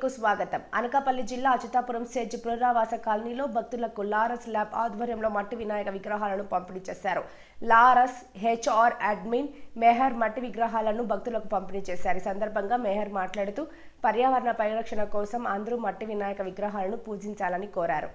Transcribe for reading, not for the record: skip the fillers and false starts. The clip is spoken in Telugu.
ఛానల్కు స్వాగతం. అనకాపల్లి జిల్లా అచ్యుతాపురం సెజ్ పునరావాస కాలనీలో భక్తులకు లారస్ ల్యాబ్ ఆధ్వర్యంలో మట్టి వినాయక విగ్రహాలను పంపిణీ చేశారు. లారస్ హెచ్ఆర్ అడ్మిన్ మెహర్ మట్టి విగ్రహాలను భక్తులకు పంపిణీ చేశారు. ఈ సందర్భంగా మెహర్ మాట్లాడుతూ పర్యావరణ పరిరక్షణ కోసం అందరూ మట్టి వినాయక విగ్రహాలను పూజించాలని కోరారు.